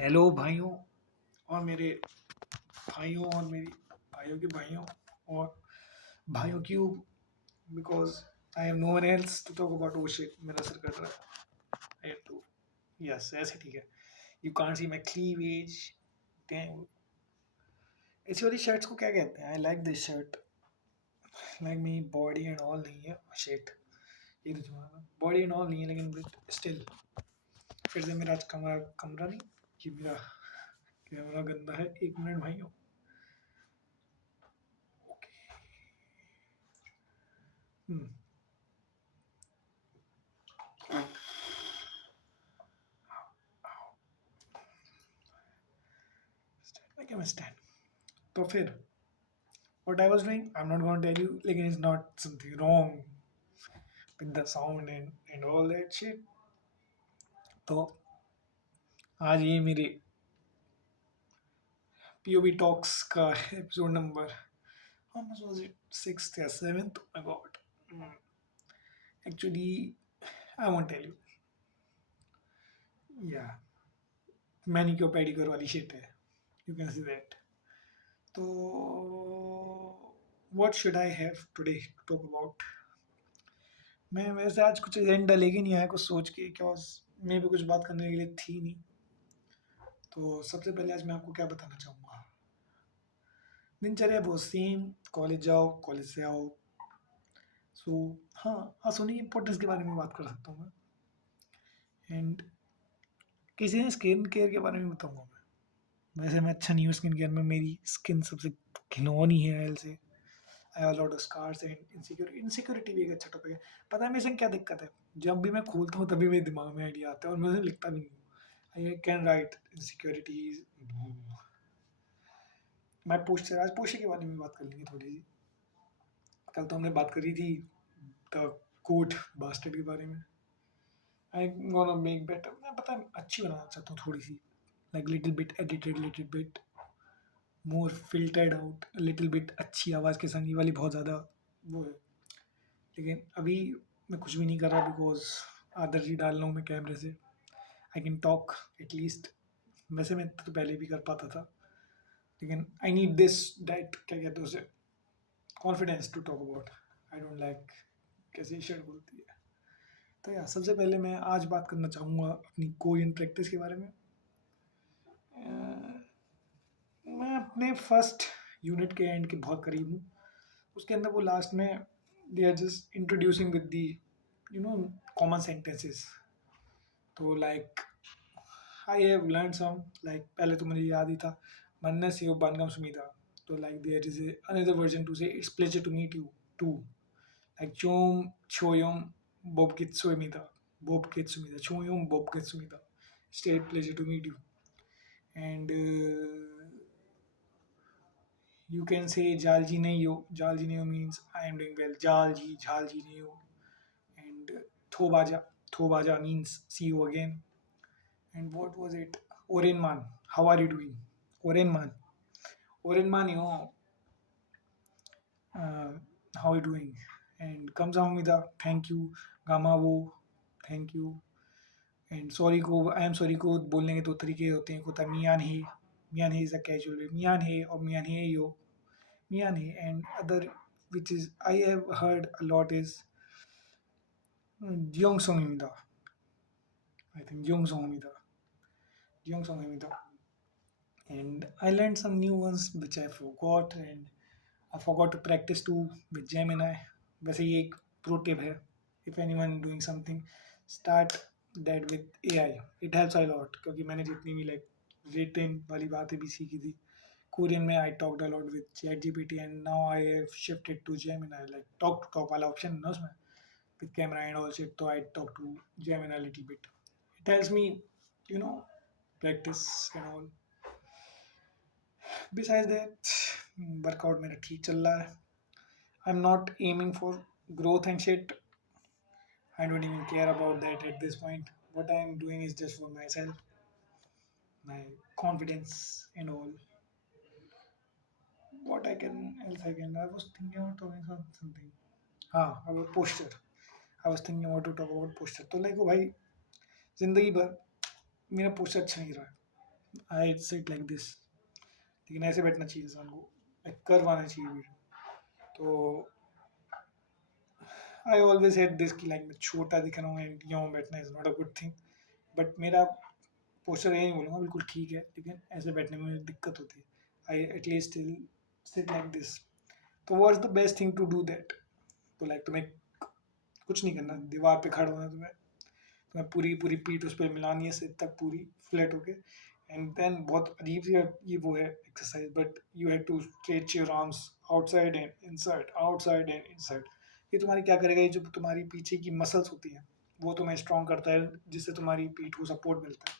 Hello भाइयों और मेरे भाइयों और मेरी भाइयों के भाइयों और भाइयों क्यों because I have no one else to talk about वो शिट मेरा सर कट रहा है आई हैव टू यस ऐसे ठीक है you can't see my cleavage damn इस वाली शर्ट्स को क्या कहते हैं I like this shirt like me body and all नहीं है शिट ये तो जमाना बॉडी एंड ऑल नहीं है लेकिन स्टिल फिर से मेरा आज कमरा कमरा नहीं ये मेरा कैमरा गंदा है एक मिनट भाइयों Hmm. Like I'm a stand. तो फिर what I was doing, I'm not going to tell you. लेकिन it's not something wrong with the sound and all that shit. तो आज ये मेरे POV Talks का episode number how much was it? 6th या 7th? Oh my god. Actually, I won't tell you. Yeah, manicure pedicure वाली shit है. You can see that. तो what should I have today to talk about? मैं वैसे आज कुछ agenda लेके नहीं आया कुछ सोच के क्या मैं भी कुछ बात करने के लिए थी नहीं तो सबसे पहले आज मैं आपको क्या बताना चाहूँगा दिनचर्या बहुत सेम कॉलेज जाओ कॉलेज से आओ सो हाँ सोने की इम्पोर्टेंस के बारे में बात कर सकता हूँ मैं एंड किसी ने स्किन केयर के बारे में बताऊँगा मैं वैसे मैं अच्छा नहीं हूँ स्किन केयर में मेरी स्किन सबसे घिनौनी है एल से I have lot of scars and insecurity भी एक अच्छा टॉपिक है पता है मेरे से क्या दिक्कत है जब भी मैं खोलता हूँ तभी मेरे दिमाग में आइडिया आता है और मैं उसे लिखता भी नहीं हूँ आई कैन राइट इनसिक्योरिटीज मैं पोस्टर आज पोस्टर के बारे में बात कर लेंगे थोड़ी सी कल तो हमने बात करी थी द कोट बास्टेड के बारे में आई गोना मेक बेटर मैं पता है अच्छी बनाना चाहता हूँ थोड़ी सी like little bit edited little bit more filtered out little bit अच्छी आवाज़ के संग ये वाली बहुत ज़्यादा वो है लेकिन अभी मैं कुछ भी नहीं कर रहा बिकॉज आदर जी डाल रहा हूँ मैं कैमरे से आई कैन टॉक एटलीस्ट वैसे मैं तो पहले भी कर पाता था लेकिन आई नीड दिस डैट क्या कहते हैं उसे confidence to talk about I don't like कैसे शर्ट बोलती है तो यार सबसे पहले मैं आज बात करना चाहूँगा अपनी कोरियन प्रैक्टिस के बारे में मैं अपने फर्स्ट यूनिट के एंड के बहुत करीब हूँ उसके अंदर वो लास्ट में they are just introducing with the you know common sentences तो like I have learn some like पहले तो मुझे याद ही था मन्ना से बनगम सुमिता तो like there is another version to say it's pleasure to meet you too like चोम छोयोम बोब कित्सुमिता बोब कित्सुमिता छोयोम बोब कित्सुमिता state pleasure to meet you and you can say jalji nayo means I am doing well jalji nayo and thobaja means see you again and what was it orenman how are you doing orenman you know how are you doing and kamsahamnida thank you gamavo thank you and sorry को I am sorry को बोलने के दो तरीके होते हैं एक होता है मियान हे इज अ कैजुअल वे मियान हे और मियान हे यो मियान हे and other which is I have heard a lot is Jeongsong Himida. I think Jeongsong Himida. And I learned some new ones which I forgot and I forgot to practice too with Gemini. वैसे ये एक pro tip है. If anyone doing something, start that with AI. It helps a lot क्योंकि मैंने जितनी भी like written वाली बातें भी सीखी थी. Korean में I talked a lot with ChatGPT and now I have shifted to Gemini. Like talk to talk वाला option है ना उसमें with camera and all shit. So I talk to Gemini a little bit. It helps me, you know, practice and all. Besides that, workout मेरा ठीक चल रहा है. I'm not aiming for growth and shit. I don't even care about that at this point. What I am doing is just for myself, my confidence and all. What I was thinking about talking about something. About posture. I was thinking about to talk about posture. तो like भाई जिंदगी भर मेरा poster अच्छा नहीं रहा है I sit like this, लेकिन ऐसे बैठना चाहिए इंसान को, लाइक कर्व आना चाहिए भी। तो आई ऑलवेज हेड दिस कि लाइक मैं छोटा दिख रहा हूँ एंड यूँ बैठना is not a good thing. But मेरा पोस्चर यही नहीं बोलूँगा, बिल्कुल ठीक है, लेकिन ऐसे बैठने में मुझे दिक्कत होती है। I at least still sit like this. तो what's the best thing to do that? तो लाइक तुम्हें कुछ नहीं करना, दीवार पे खड़ा होना है तुम्हें। तुम्हें पूरी पूरी पीठ उस पर मिलानी है सिर तक पूरी फ्लैट होके। एंड देन बहुत अजीब सी ये वो है exercise, but you have to stretch your arms outside and inside, outside and inside. ये तुम्हारी क्या करेगा, ये जो तुम्हारी पीछे की मसल्स होती हैं वो तुम्हें स्ट्रॉन्ग करता है, जिससे तुम्हारी पीठ को सपोर्ट मिलता है।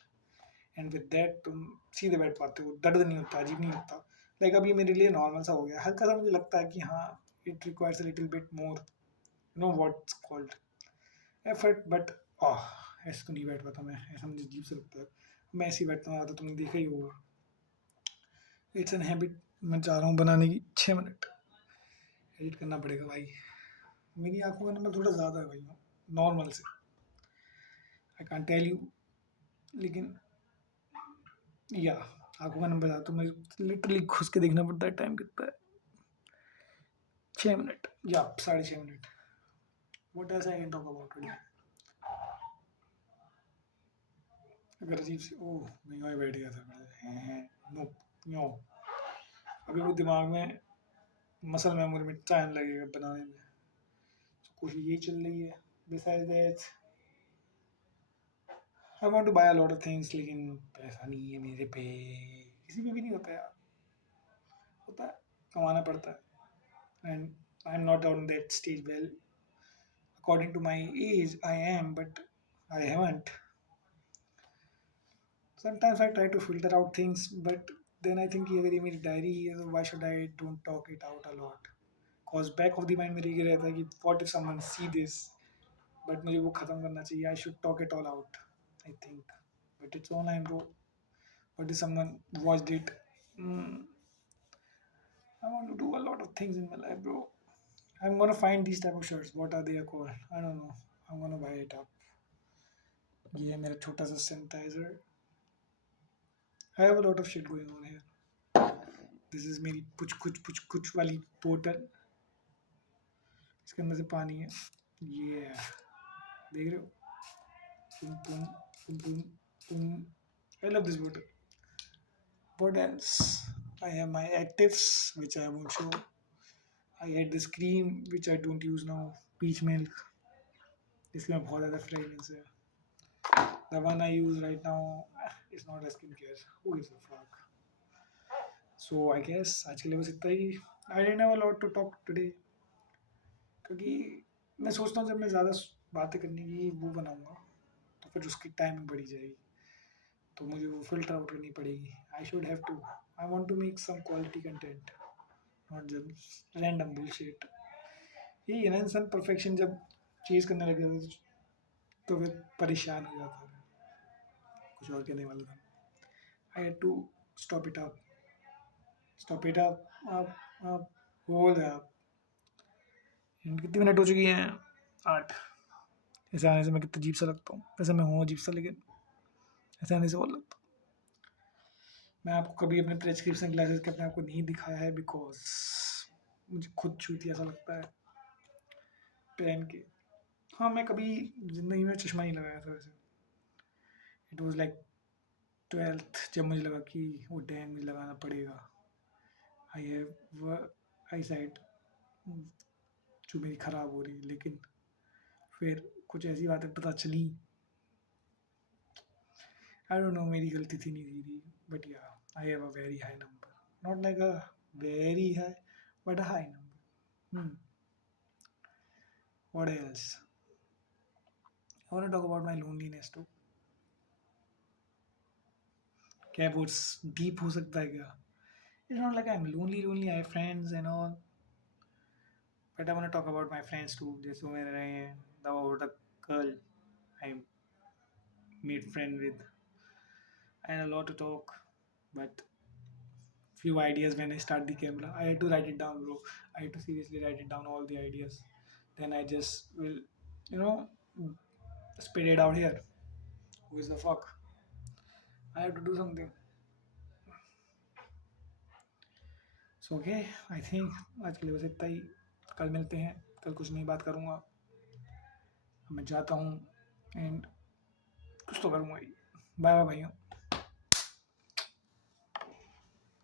एंड विद दैट तुम सीधे बैठ पाते हो, दर्द नहीं होता, अजीब नहीं लगता। लाइक अभी मेरे लिए नॉर्मल सा हो गया, हल्का सा मुझे लगता है कि हाँ it requires a little bit more, know what's called effort, but ऐसे तो नहीं बैठ पाता मैं, ऐसा मुझे अजीब से लगता है। मैं ऐसे ही बैठता हूँ, तो तुमने देखा ही होगा। इट्स एन हैबिट, मैं चाह रहा हूँ बनाने की। 6 मिनट एडिट करना पड़ेगा भाई। मेरी आंखों का नंबर थोड़ा ज़्यादा है भाई, नॉर्मल से। आई कांट टेल यू, लेकिन या आंखों का नंबर ज़्यादा, तो मुझे लिटरली घुस के देखना पड़ता है टाइम कितना है। 6 मिनट या 6.5 minute. What else I can talk about today? अगर अजीब से ओह मैं वहीं बैठ गया था, नो नो, अभी वो दिमाग में मसल मेमोरी में टाइम लगेगा बनाने में। कोशिश यही चल रही है। Beside that I want to buy a lot of things, लेकिन पैसा नहीं है मेरे पे। किसी पे भी नहीं होता यार, होता है, कमाना पड़ता है। And I am not on that stage well, according to my age I am, but I haven't. Sometimes I try to filter out things, but then I think ये अगर ये मेरी डायरी है तो why should I don't talk it out a lot? Cause back of the mind मेरे ये रहता है कि what if someone see this? But मुझे वो खत्म करना चाहिए. I should talk it all out, I think. But it's online, bro. What if someone watched it? Mm, I want to do a lot of things in my life, bro. I'm gonna find these type of shirts. What are they called? I don't know. I'm gonna buy it up. ये है मेरा छोटा सा sanitizer. I have a lot of shit going on here. This is मेरी कुछ कुछ कुछ कुछ वाली बोतल, इसके अंदर से पानी है। ये देख रहे हो, तुम तुम तुम तुम तुम। आई लव दिस बोतल। What else? I have my actives, which I won't show. I had this cream, which I don't use now, peach milk. इसमें बहुत ज़्यादा fragrance है. The one I use right now is not a skincare. Who gives a fuck? So I guess आज के लिए बस इतना ही. I didn't have a lot to talk today, क्योंकि मैं सोचता हूँ जब मैं ज़्यादा बातें करने की वो बनाऊँगा तो फिर उसकी टाइमिंग बढ़ी जाएगी, तो मुझे वो फिल्टर आउट करनी पड़ेगी. I should have to, I want to make some quality content, not just random bullshit. यही है ना, इंसान परफेक्शन जब चीज़ करने लग जाता है तो फिर परेशान हो जाता है. कुछ और कहने वाला था. I had to stop it up, stop it up hold up. कितनी मिनट हो चुकी हैं? 8. ऐसे आने से मैं कितना अजीब सा लगता हूँ, वैसे मैं हूँ अजीब सा, लेकिन ऐसे आने से और लगता हूँ. मैं आपको कभी अपने प्रेस्क्रिप्शन ग्लासेस के अपने आपको नहीं दिखाया है, बिकॉज मुझे खुद छूती ऐसा लगता है पहन के. हाँ, मैं कभी ज़िंदगी में चश्मा नहीं लगाया था वैसे. इट वॉज लाइक 12th जब मुझे लगा कि वो डैम मुझे लगाना पड़ेगा. आई हैव आई साइट जो मेरी ख़राब हो रही है, लेकिन फिर कुछ ऐसी बातें पता चली. आई डोंट नो मेरी गलती थी नहीं थी, बट या I have a very high number, not like a very high, but a high number. What else? I want to talk about my loneliness too. क्या वो डीप हो सकता है क्या? It's not like I'm lonely, lonely. I have friends and all, but I want to talk about my friends too. जैसे मेरे रहे हैं, the girl I made friend with. I had a lot to talk, but few ideas when I start the camera. I had to write it down, bro. I had to seriously write it down all the ideas. Then I just will, you know, spit it out here. Who is the fuck? I have to do something. So okay, I think आज के लिए बस इतना ही। कल मिलते हैं, कल कुछ नई बात करूँगा। मैं जाता हूँ एंड कुछ तो करूँगा ही। बाय बाय भाइयों।